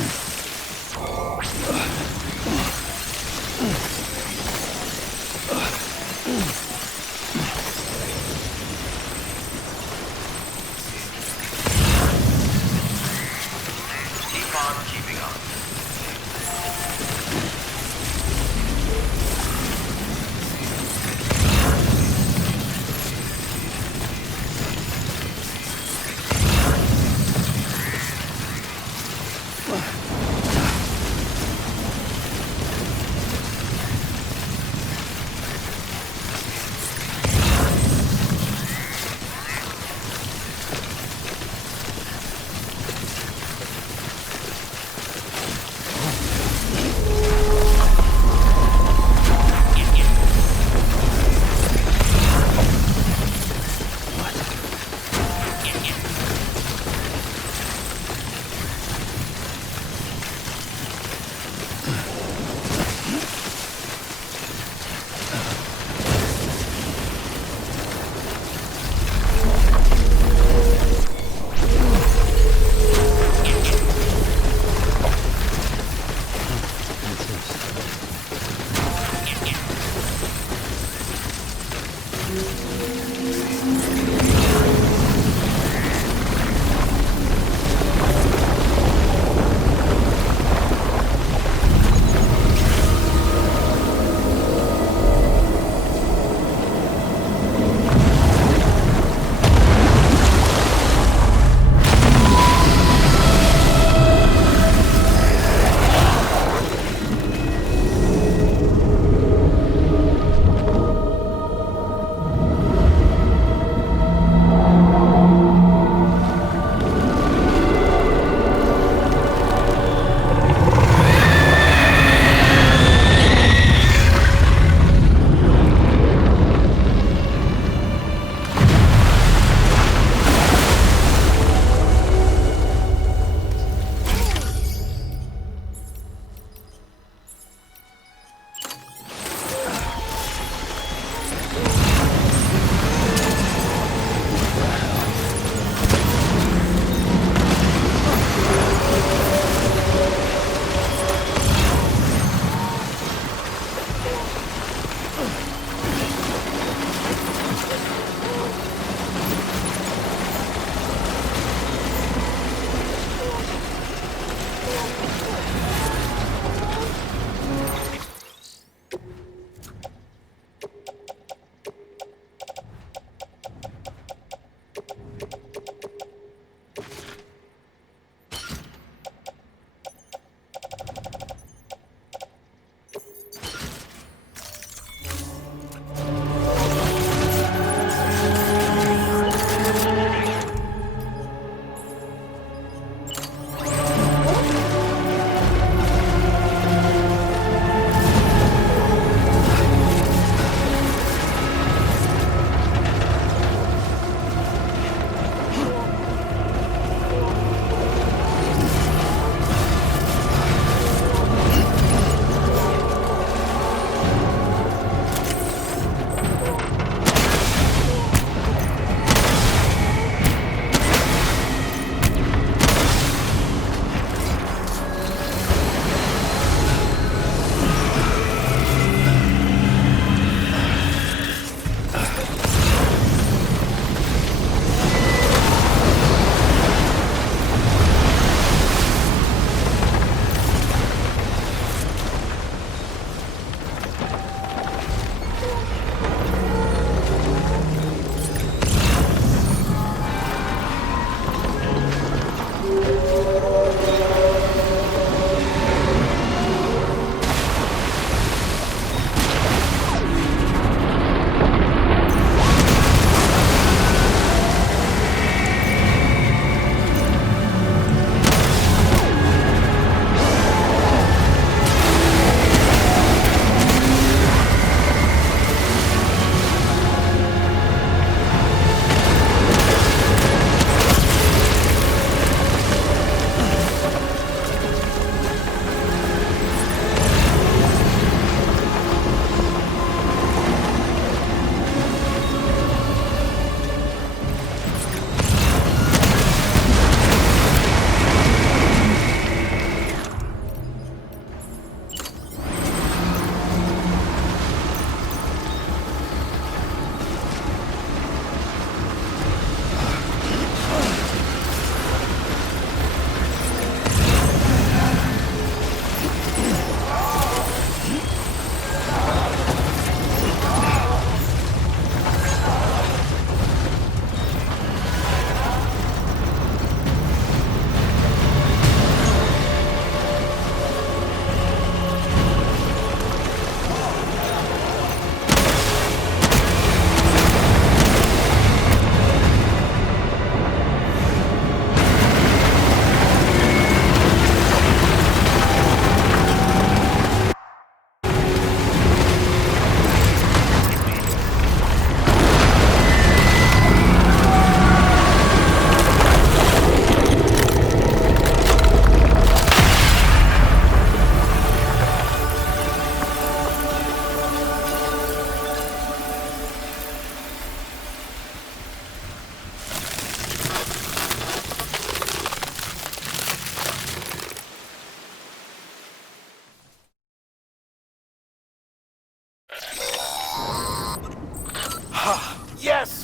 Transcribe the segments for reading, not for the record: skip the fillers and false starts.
Keep on keeping up.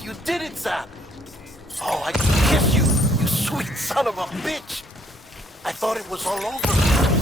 You did it, Zap! Oh, I could kiss you, you sweet son of a bitch! I thought it was all over.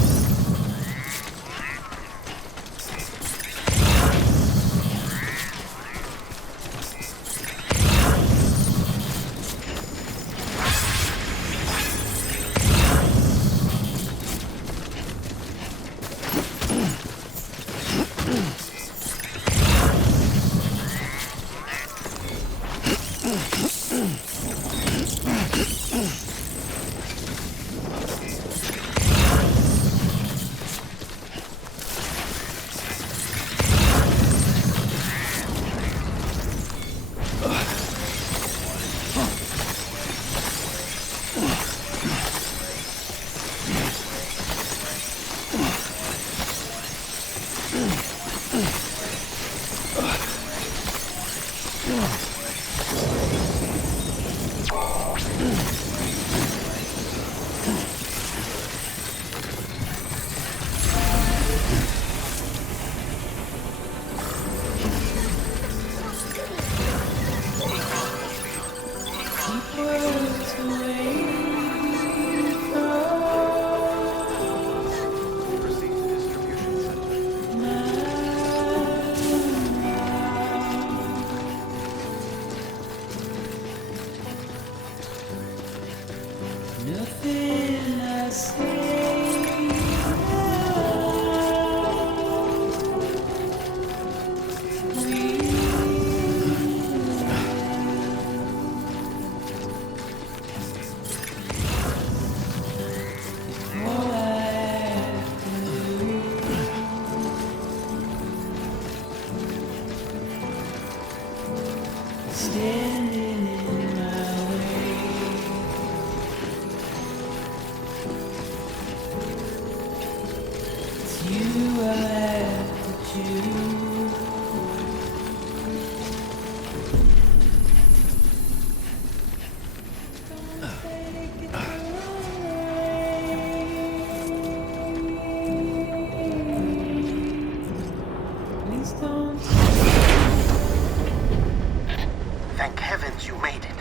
Thank heavens you made it.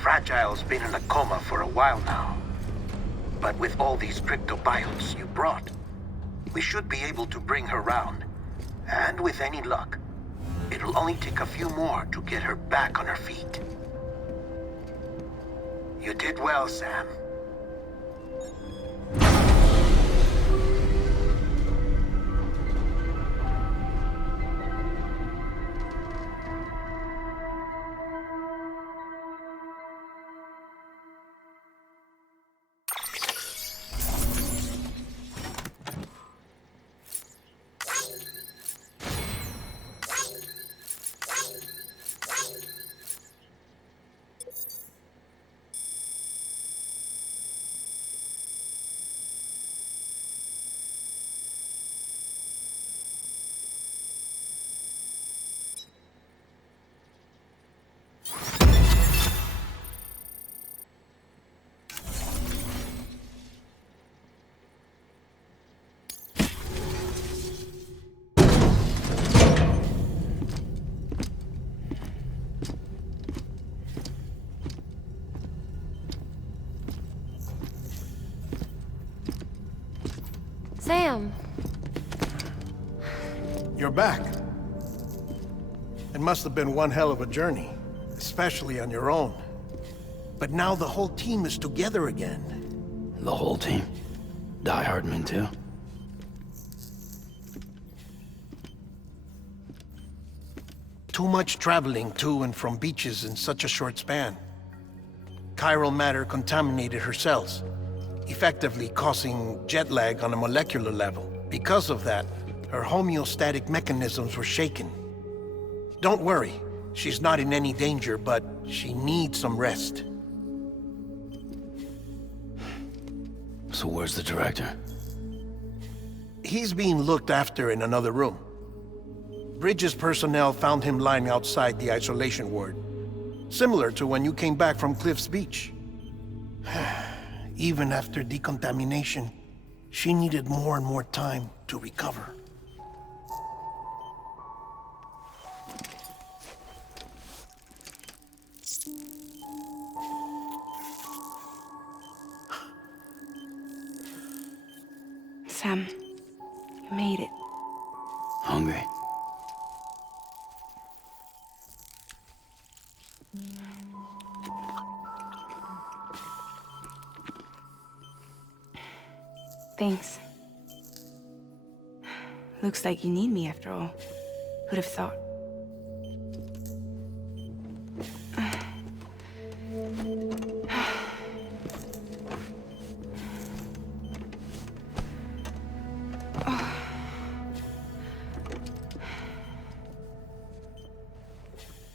Fragile's been in a coma for a while now. But with all these cryptobiotes you brought, we should be able to bring her round. And with any luck, it'll only take a few more to get her back on her feet. You did well, Sam. Sam. You're back. It must have been one hell of a journey, especially on your own. But now the whole team is together again. The whole team? Die Hardman too? Too much traveling to and from beaches in such a short span. Chiral matter contaminated her cells, effectively causing jet lag on a molecular level. Because of that, her homeostatic mechanisms were shaken. Don't worry, she's not in any danger, but she needs some rest. So where's the director? He's being looked after in another room. Bridges personnel found him lying outside the isolation ward, similar to when you came back from Cliff's Beach. Even after decontamination, she needed more and more time to recover. Sam, you made it. Hungry? Thanks. Looks like you need me after all. Who'd have thought?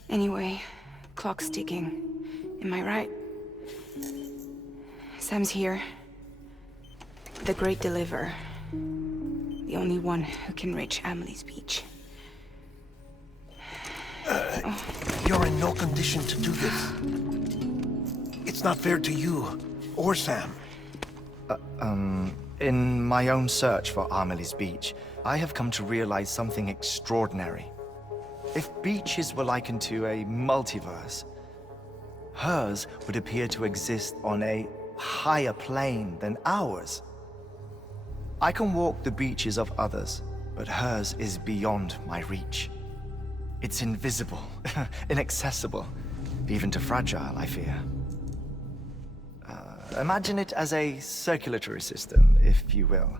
Anyway, clock's ticking. Am I right? Sam's here. The Great Deliverer. The only one who can reach Amelie's beach. You're in no condition to do this. It's not fair to you or Sam. In my own search for Amelie's beach, I have come to realize something extraordinary. If beaches were likened to a multiverse, hers would appear to exist on a higher plane than ours. I can walk the beaches of others, but hers is beyond my reach. It's invisible, inaccessible, even to fragile, I fear. Imagine it as a circulatory system, if you will.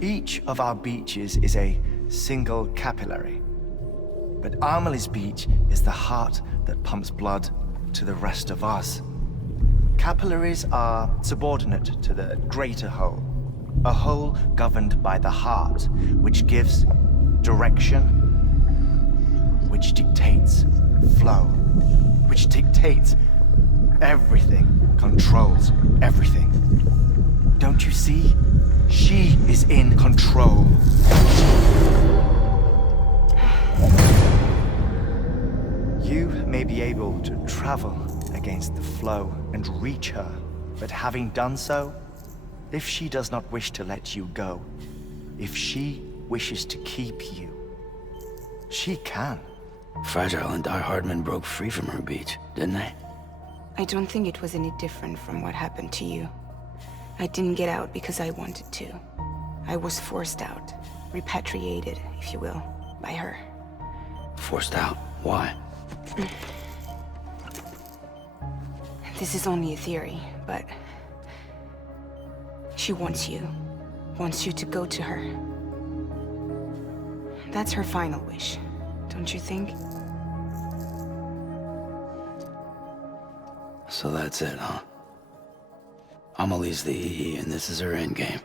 Each of our beaches is a single capillary. But Amelie's beach is the heart that pumps blood to the rest of us. Capillaries are subordinate to the greater whole. A whole governed by the heart, which gives direction, which dictates flow, which dictates everything, controls everything. Don't you see? She is in control. You may be able to travel against the flow and reach her, but having done so, if she does not wish to let you go, if she wishes to keep you, she can. Fragile and Die Hardman broke free from her beach, didn't they? I don't think it was any different from what happened to you. I didn't get out because I wanted to. I was forced out, repatriated, if you will, by her. Forced out? Why? This is only a theory, but she wants you to go to her. That's her final wish, don't you think? So that's it, huh? Amelie's the EE, and this is her endgame.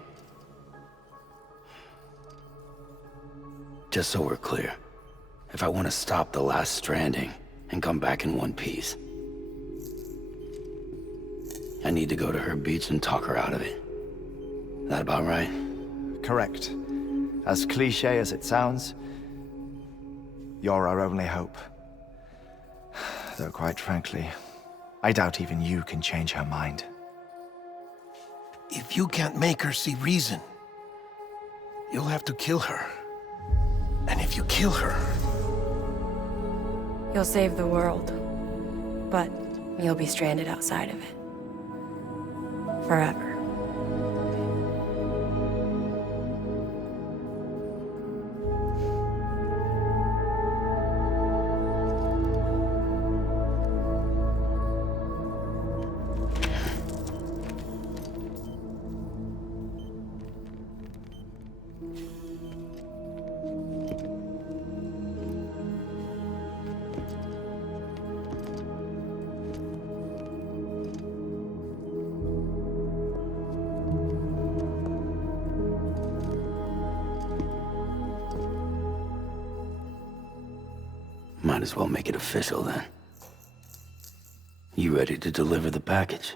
Just so we're clear, if I want to stop the last stranding and come back in one piece, I need to go to her beach and talk her out of it. That about right? Correct. As cliché as it sounds, you're our only hope. Though quite frankly, I doubt even you can change her mind. If you can't make her see reason, you'll have to kill her. And if you kill her... You'll save the world, but you'll be stranded outside of it. Forever. Might as well make it official then. You ready to deliver the package?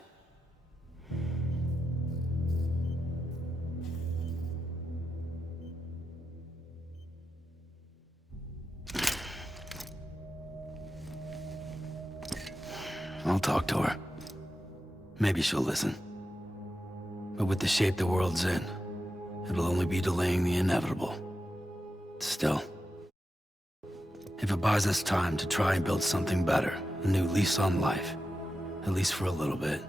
I'll talk to her. Maybe she'll listen. But with the shape the world's in, it'll only be delaying the inevitable. Still, if it buys us time to try and build something better, a new lease on life, at least for a little bit,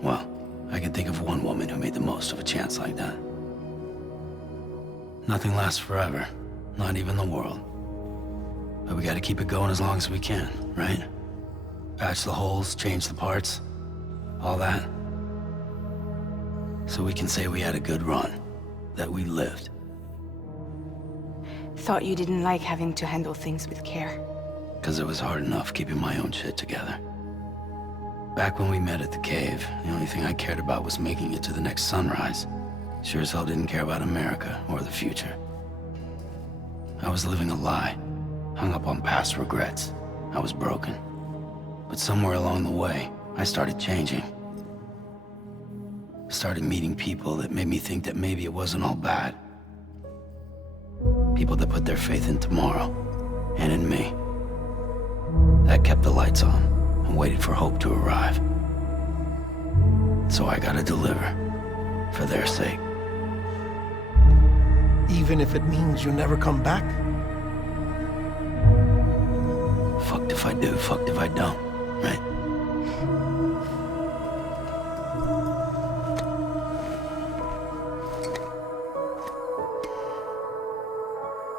well, I can think of one woman who made the most of a chance like that. Nothing lasts forever, not even the world. But we gotta keep it going as long as we can, right? Patch the holes, change the parts, all that. So we can say we had a good run, that we lived. Thought you didn't like having to handle things with care. 'Cause it was hard enough keeping my own shit together. Back when we met at the cave, the only thing I cared about was making it to the next sunrise. Sure as hell didn't care about America or the future. I was living a lie, hung up on past regrets. I was broken. But somewhere along the way, I started changing. Started meeting people that made me think that maybe it wasn't all bad. People that put their faith in tomorrow, and in me. That kept the lights on, and waited for hope to arrive. So I gotta deliver, for their sake. Even if it means you never come back? Fucked if I do, fucked if I don't, right?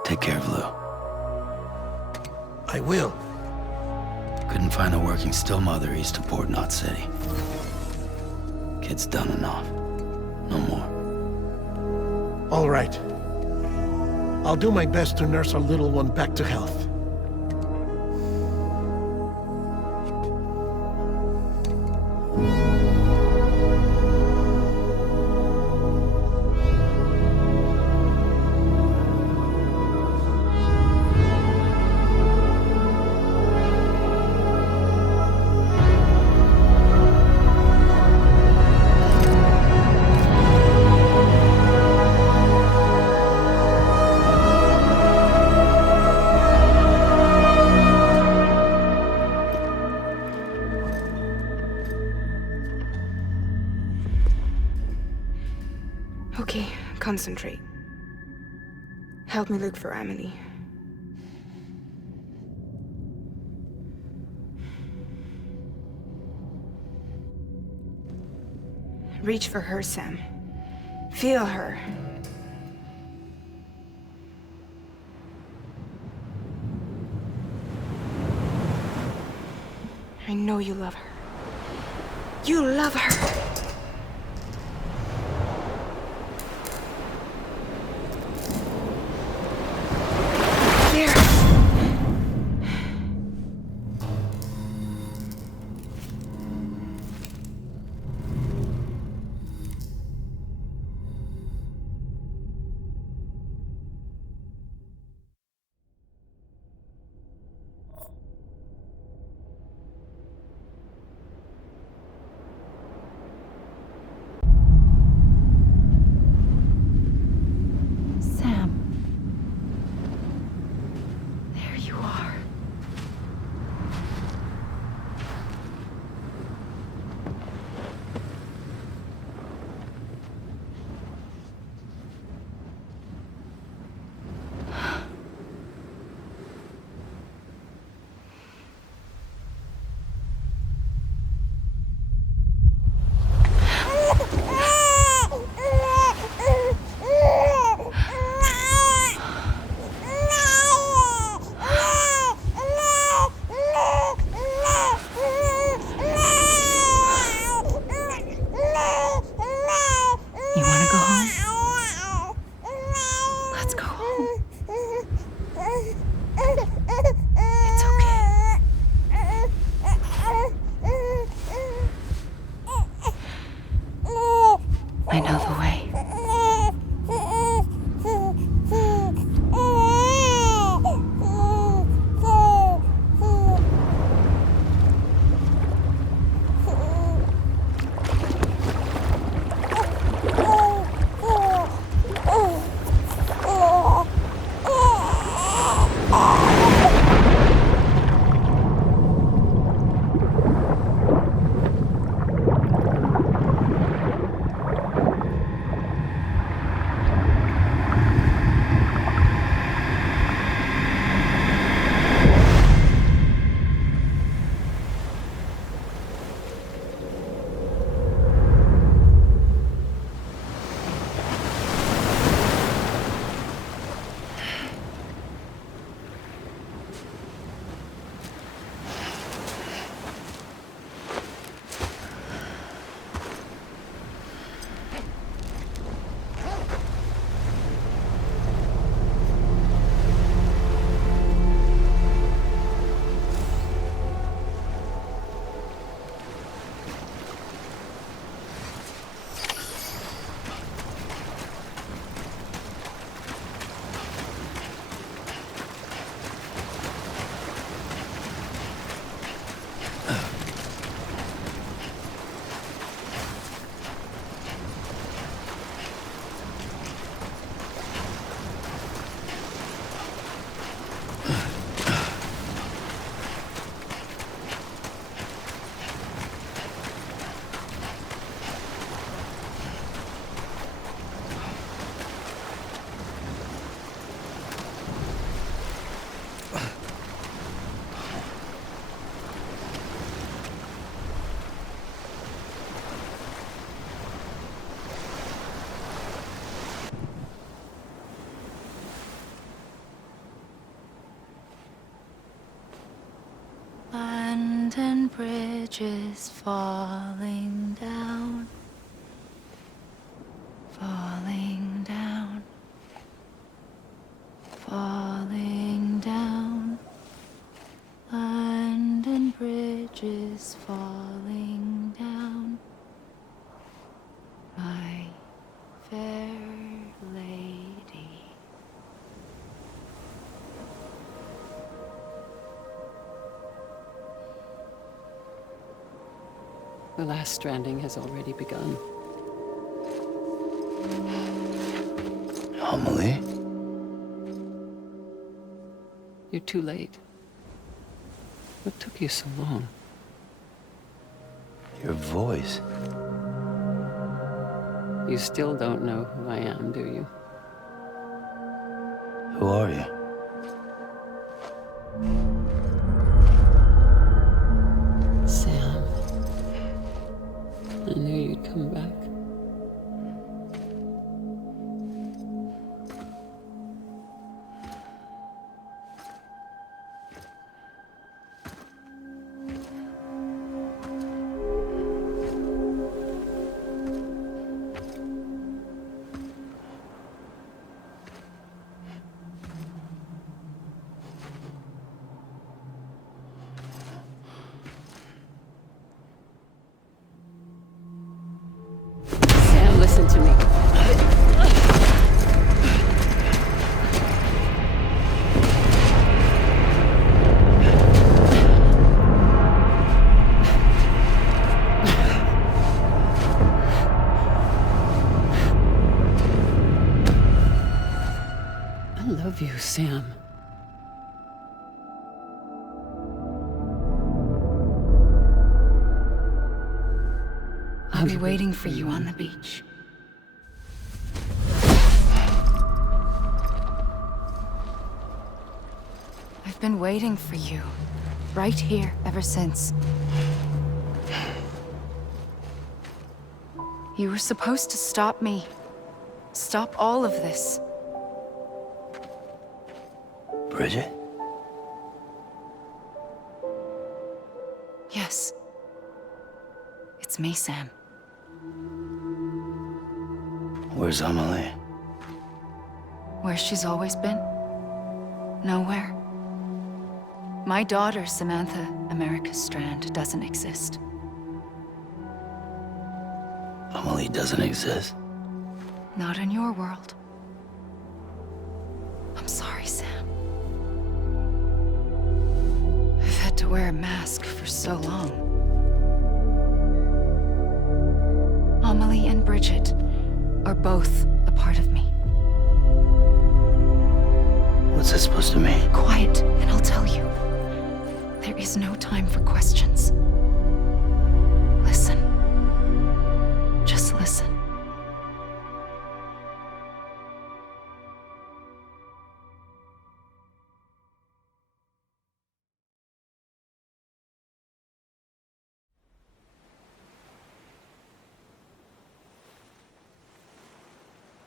Take care of Lou. I will. Couldn't find a working still mother east of Port Knot City. Kid's done enough. No more. All right. I'll do my best to nurse our little one back to health. Okay, concentrate. Help me look for Emily. Reach for her, Sam. Feel her. I know you love her. You love her! I know the way. London Bridge is falling down. Falling down. Falling down. London Bridge is falling down. My fair lady. The last stranding has already begun. Amelie? You're too late. What took you so long? Your voice. You still don't know who I am, do you? Who are you? Sam. I knew you'd come back. Sam, listen to me. I love you, Sam. I'll be waiting for you on the beach. I've been waiting for you, right here, ever since. You were supposed to stop me. Stop all of this. Bridget? Yes. It's me, Sam. Where's Amelie? Where she's always been. Nowhere. My daughter, Samantha America Strand, doesn't exist. Amelie doesn't exist. Not in your world. I'm sorry, Sam. I've had to wear a mask for so long. Amelie and Bridget are both a part of me. What's that supposed to mean? Quiet, and I'll tell you. There is no time for questions. Listen. Just listen.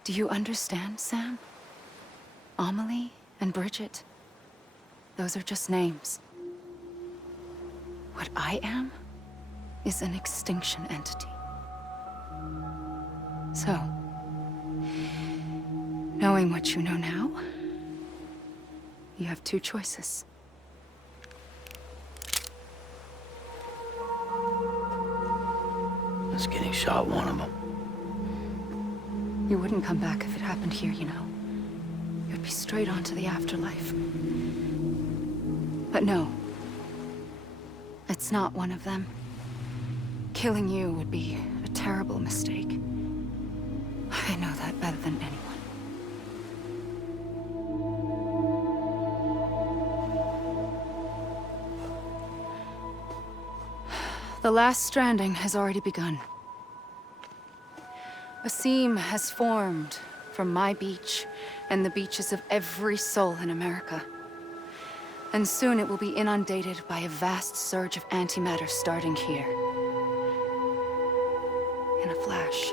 Do you understand, Sam? Amelie and Bridget, those are just names. What I am is an extinction entity. So, knowing what you know now, you have two choices. Is getting shot one of them? You wouldn't come back if it happened here, you know. You'd be straight on to the afterlife. But no. It's not one of them. Killing you would be a terrible mistake. I know that better than anyone. The last stranding has already begun. A seam has formed from my beach and the beaches of every soul in America. And soon it will be inundated by a vast surge of antimatter starting here. In a flash,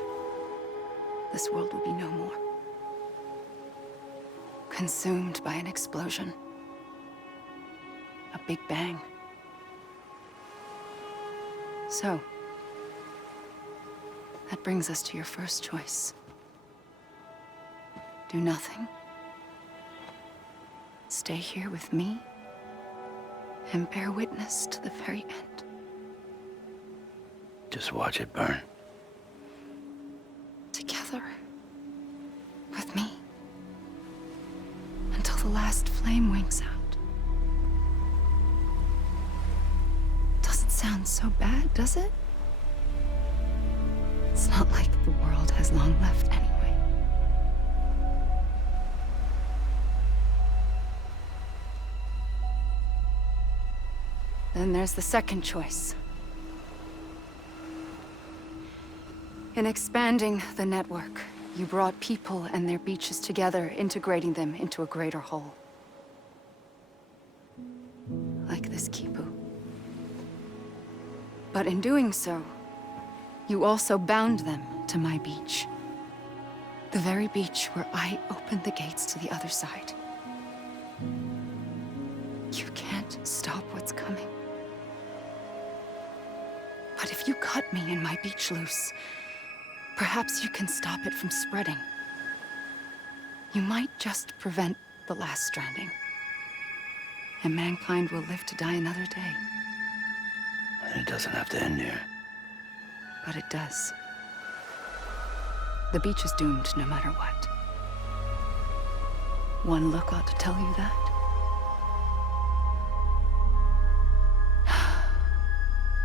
this world will be no more. Consumed by an explosion. A big bang. So, that brings us to your first choice. Do nothing. Stay here with me, and bear witness to the very end. Just watch it burn. Together. With me. Until the last flame winks out. Doesn't sound so bad, does it? It's not like the world has long left anyway. Then there's the second choice. In expanding the network, you brought people and their beaches together, integrating them into a greater whole. Like this Kipu. But in doing so, you also bound them to my beach. The very beach where I opened the gates to the other side. You can't stop what's coming. But if you cut me and my beach loose, perhaps you can stop it from spreading. You might just prevent the last stranding. And mankind will live to die another day. And it doesn't have to end here. But it does. The beach is doomed no matter what. One look ought to tell you that.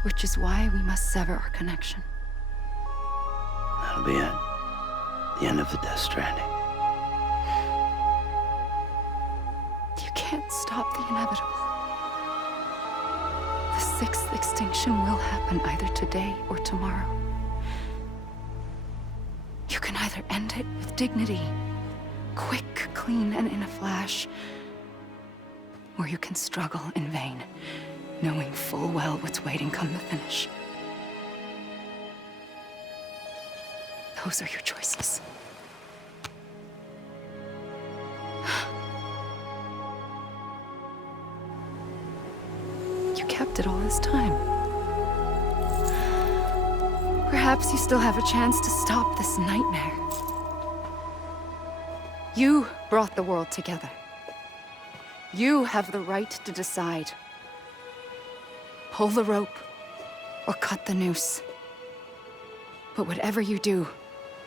Which is why we must sever our connection. That'll be it. The end of the Death Stranding. You can't stop the inevitable. The sixth extinction will happen either today or tomorrow. You can either end it with dignity, quick, clean, and in a flash, or you can struggle in vain, knowing full well what's waiting come the finish. Those are your choices. You kept it all this time. Perhaps you still have a chance to stop this nightmare. You brought the world together. You have the right to decide. Pull the rope, or cut the noose. But whatever you do,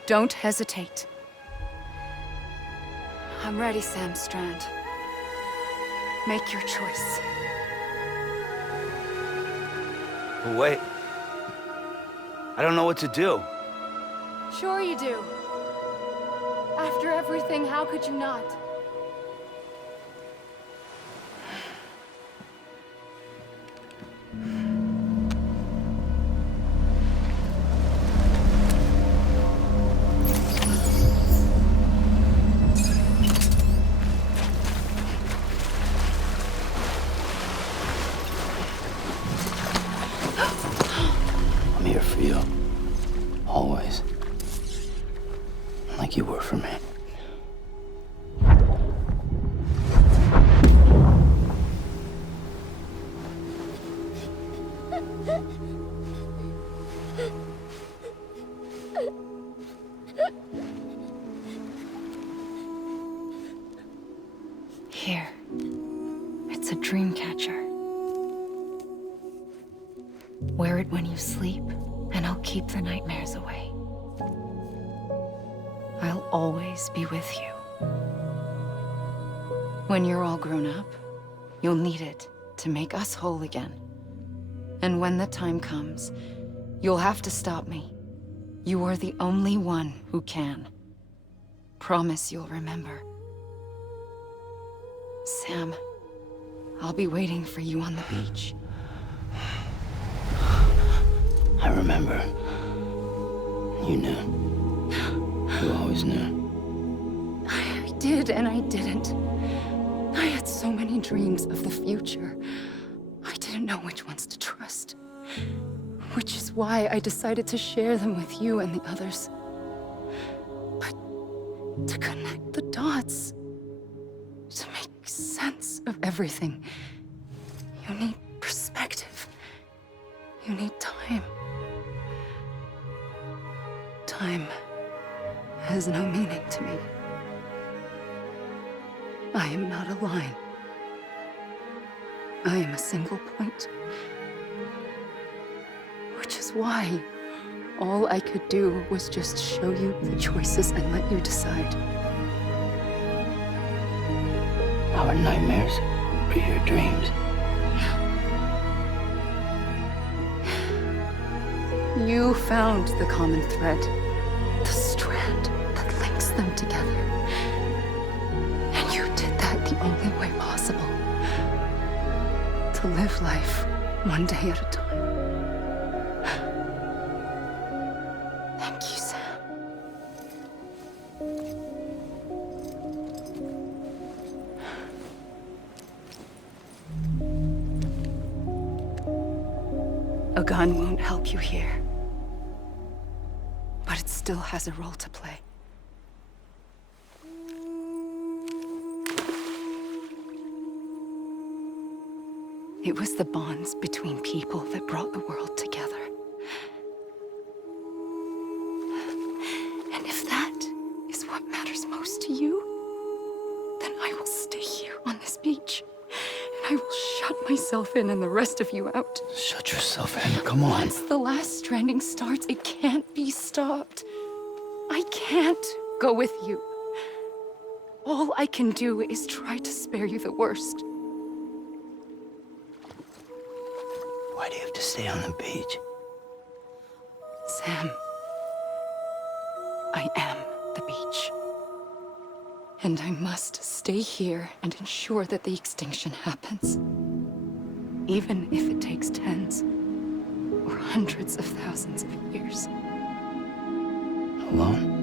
don't hesitate. I'm ready, Sam Strand. Make your choice. But wait. I don't know what to do. Sure you do. After everything, how could you not? I'm here for you. Always. Like you were for me. Here. It's a dream catcher. Wear it when you sleep, and I'll keep the nightmares away. I'll always be with you. When you're all grown up, you'll need it to make us whole again. And when the time comes, you'll have to stop me. You are the only one who can. Promise you'll remember. Sam, I'll be waiting for you on the beach. I remember. You knew. You always knew. I did and I didn't. I had so many dreams of the future. I didn't know which ones to trust. Which is why I decided to share them with you and the others. But to connect the dots, to make sense of everything, you need perspective. You need time. has no meaning to me. I am not a line. I am a single point. Which is why all I could do was just show you the choices and let you decide. Our nightmares are your dreams. You found the common thread, the strand that links them together. And you did that the only way possible. To live life one day at a time. Thank you, Sam. A gun won't help you here. But it still has a role to play. It was the bonds between people that brought the world together. And if that is what matters most to you, then I will stay here on this beach. And I will shut myself in and the rest of you out. Shut yourself in, come on. Once the last stranding starts, it can't be stopped. I can't go with you. All I can do is try to spare you the worst. Why do you have to stay on the beach? Sam, I am the beach. And I must stay here and ensure that the extinction happens. Even if it takes tens or hundreds of thousands of years. Alone?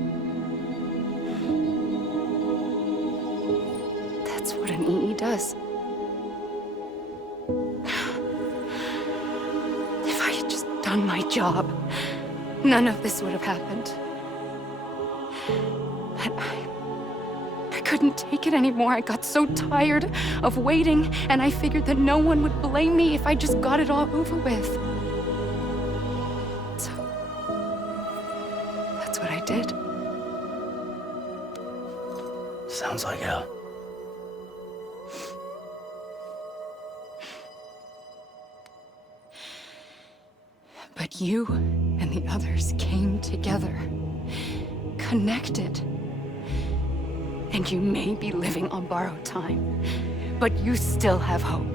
That's what an EE does. If I had just done my job, none of this would have happened. But I couldn't take it anymore. I got so tired of waiting, and I figured that no one would blame me if I just got it all over with. So, that's what I did. Sounds like hell. But you and the others came together, connected. And you may be living on borrowed time, but you still have hope.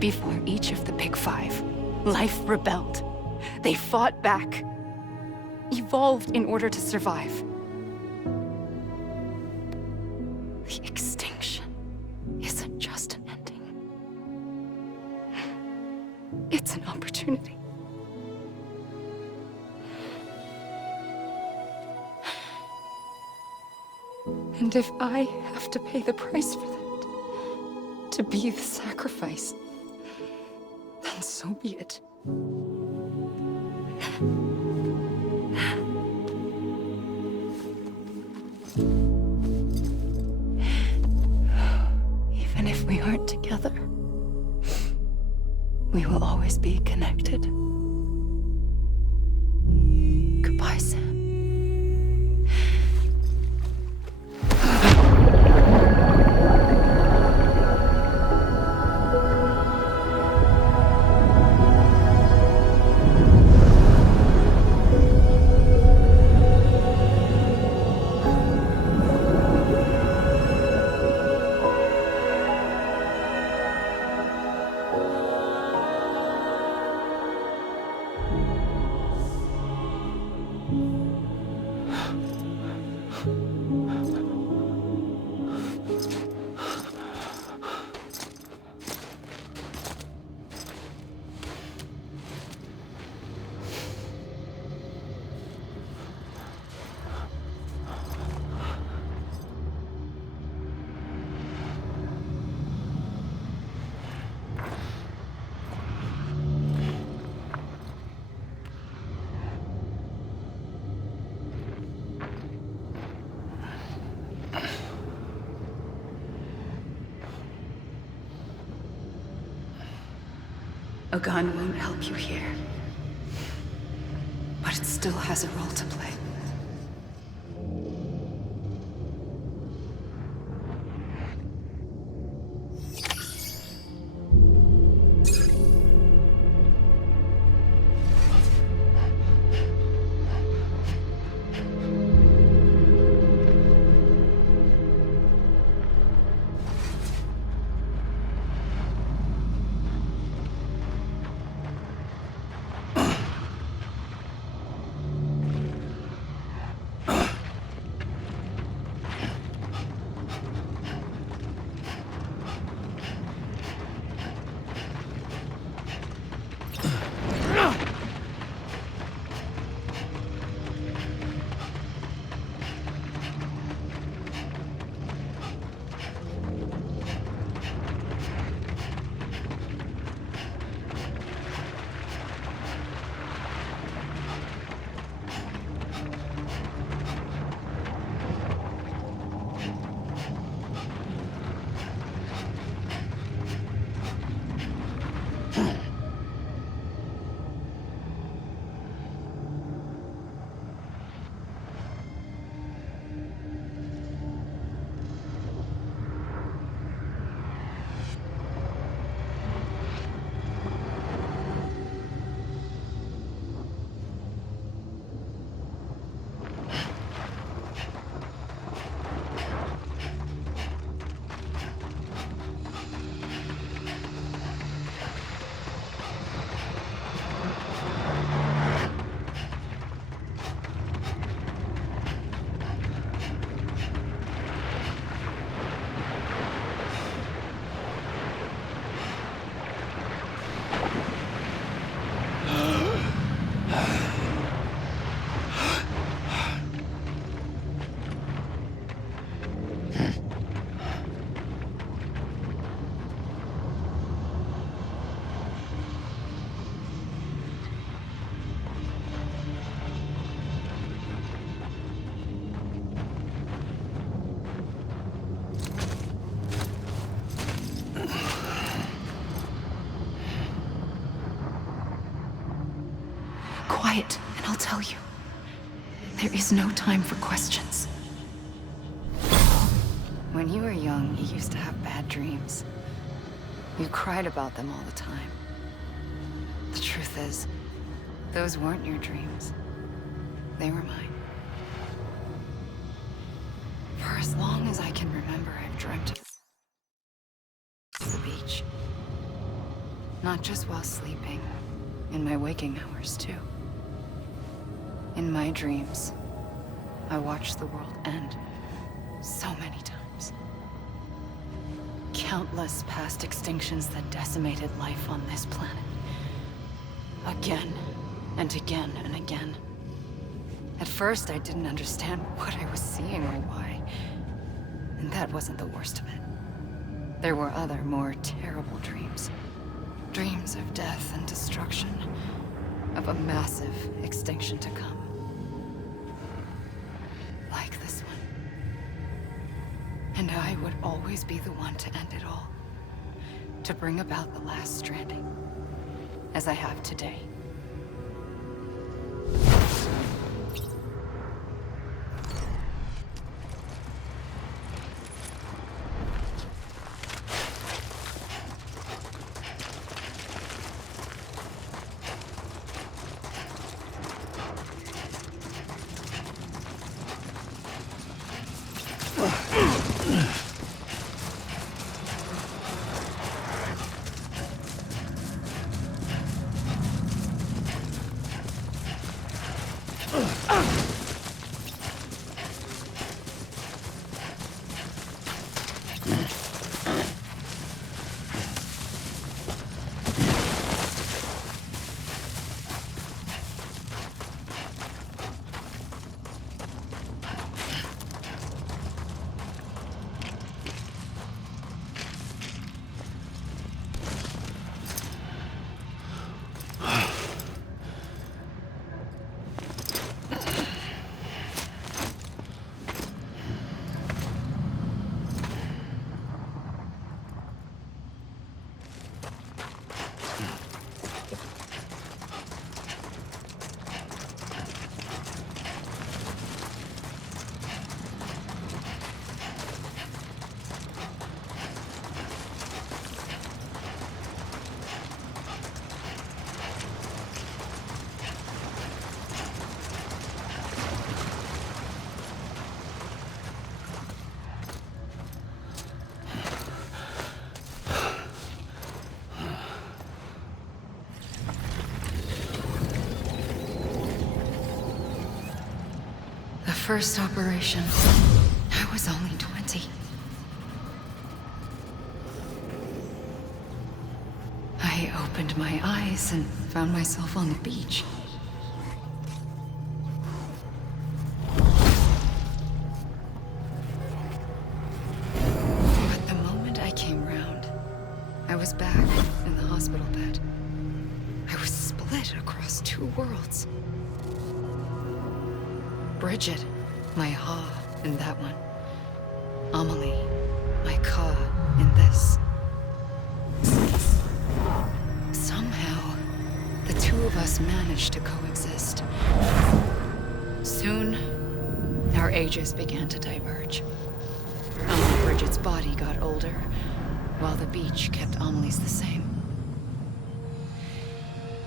Before each of the Big Five, life rebelled. They fought back, evolved in order to survive. The extinction isn't just an ending. It's an opportunity. And if I have to pay the price for that, to be the sacrifice, then so be it. Even if we aren't together, we will always be connected. Goodbye, Sam. A gun won't help you here. But it still has a role to play. quiet, and I'll tell you. There is no time for questions. When you were young, you used to have bad dreams. You cried about them all the time. The truth is, those weren't your dreams. They were mine. For as long as I can remember, I've dreamt of the beach. Not just while sleeping, in my waking hours too. In my dreams, I watched the world end so many times. Countless past extinctions that decimated life on this planet. Again, and again, and again. At first, I didn't understand what I was seeing or why. And that wasn't the worst of it. There were other, more terrible dreams. Dreams of death and destruction. Of a massive extinction to come. Like this one. And I would always be the one to end it all. To bring about the last stranding. As I have today. First operation, I was only 20. I opened my eyes and found myself on the beach. But the moment I came round, I was back in the hospital bed. I was split across two worlds. Bridget, my Ha in that one. Amelie, my Ka in this. Somehow, the two of us managed to coexist. Soon, our ages began to diverge. Bridget's body got older, while the beach kept Amelie's the same.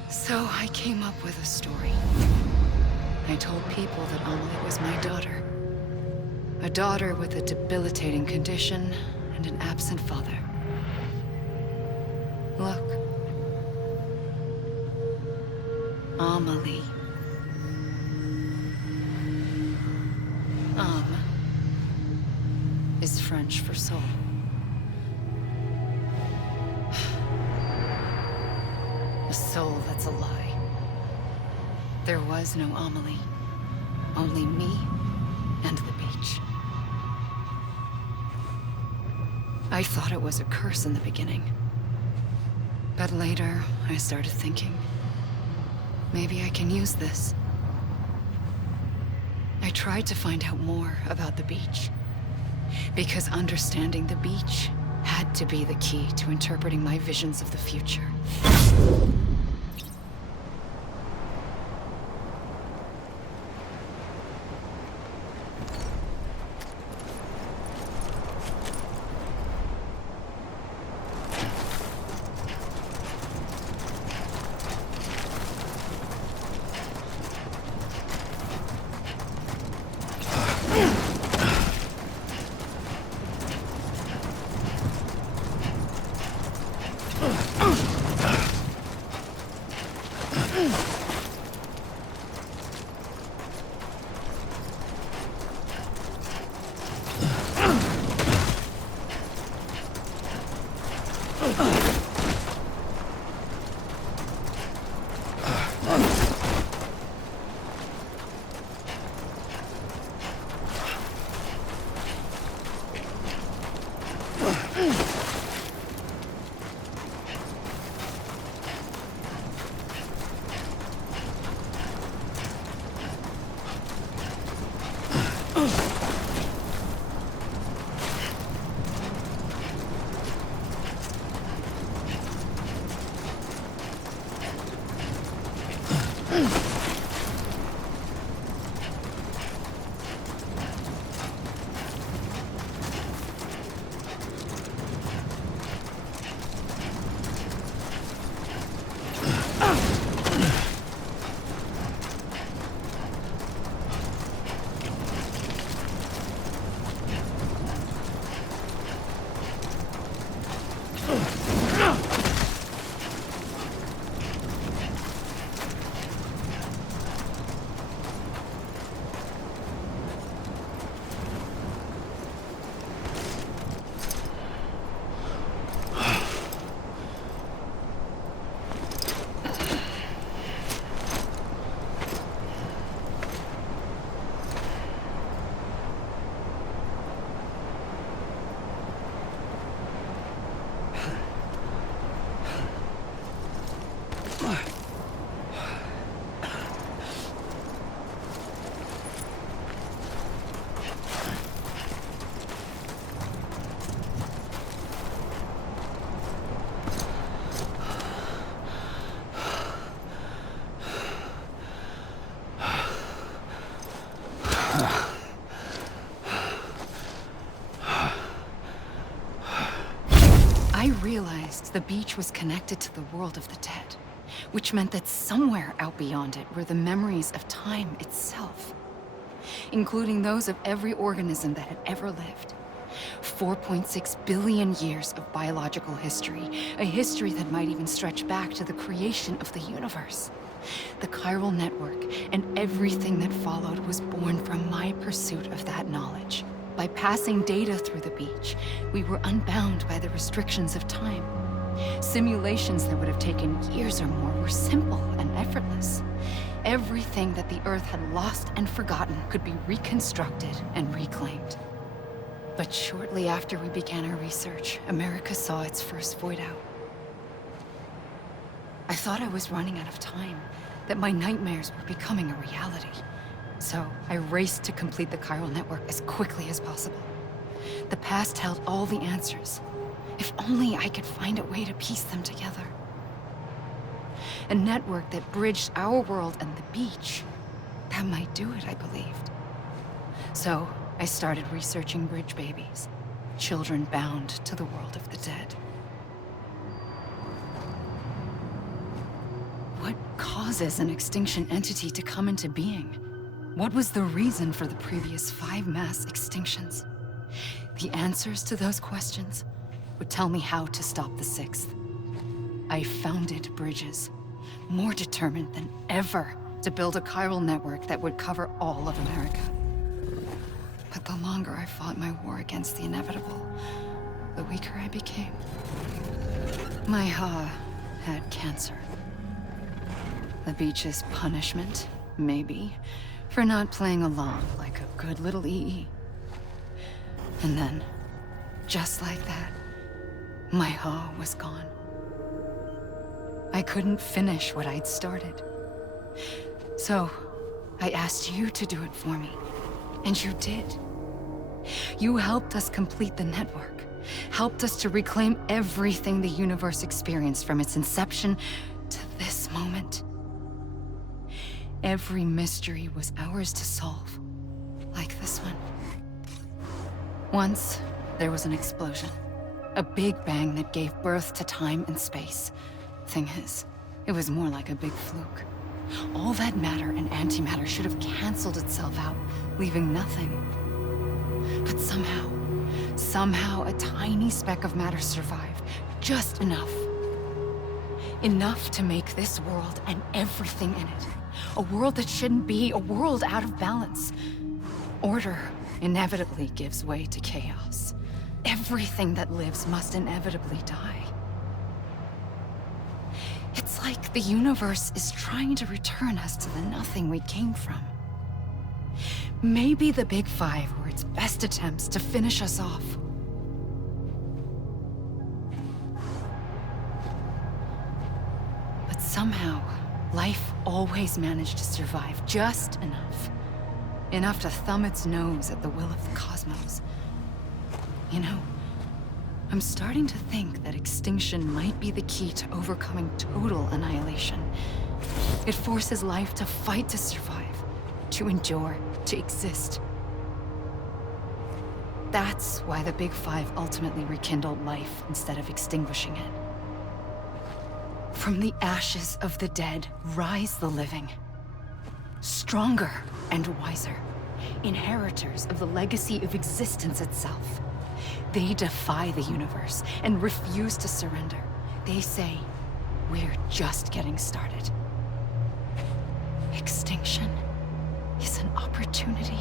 So I came up with a story. I told people that Amelie was my daughter. A daughter with a debilitating condition and an absent father. Look. Amelie. Is French for soul. A soul that's a lie. There was no Amelie. Only me and the beach. I thought it was a curse in the beginning. But later, I started thinking, maybe I can use this. I tried to find out more about the beach. Because understanding the beach had to be the key to interpreting my visions of the future. I realized the beach was connected to the world of the dead, which meant that somewhere out beyond it were the memories of time itself, including those of every organism that had ever lived. 4.6 billion years of biological history, a history that might even stretch back to the creation of the universe. The chiral network and everything that followed was born from my pursuit of that knowledge. By passing data through the beach, we were unbound by the restrictions of time. Simulations that would have taken years or more were simple and effortless. Everything that the Earth had lost and forgotten could be reconstructed and reclaimed. But shortly after we began our research, America saw its first void out. I thought I was running out of time, that my nightmares were becoming a reality. So I raced to complete the chiral network as quickly as possible. The past held all the answers. If only I could find a way to piece them together. A network that bridged our world and the beach. That might do it, I believed. So I started researching bridge babies, children bound to the world of the dead. What causes an extinction entity to come into being? What was the reason for the previous 5 mass extinctions? The answers to those questions would tell me how to stop the 6th. I founded bridges, more determined than ever to build a chiral network that would cover all of America. But the longer I fought my war against the inevitable, the weaker I became. My Ha had cancer. The beach's punishment, maybe, for not playing along like a good little EE. And then, just like that, my Ha was gone. I couldn't finish what I'd started. So, I asked you to do it for me, and you did. You helped us complete the network, helped us to reclaim everything the universe experienced from its inception to this moment. Every mystery was ours to solve, like this one. Once, there was an explosion. A big bang that gave birth to time and space. Thing is, it was more like a big fluke. All that matter and antimatter should have canceled itself out, leaving nothing. But somehow a tiny speck of matter survived, just enough. Enough to make this world and everything in it. A world that shouldn't be, a world out of balance. Order inevitably gives way to chaos. Everything that lives must inevitably die. It's like the universe is trying to return us to the nothing we came from. Maybe the Big Five were its best attempts to finish us off. Somehow, life always managed to survive just enough. Enough to thumb its nose at the will of the cosmos. You know, I'm starting to think that extinction might be the key to overcoming total annihilation. It forces life to fight to survive, to endure, to exist. That's why the Big Five ultimately rekindled life instead of extinguishing it. From the ashes of the dead rise the living. Stronger and wiser. Inheritors of the legacy of existence itself. They defy the universe and refuse to surrender. They say, we're just getting started. Extinction is an opportunity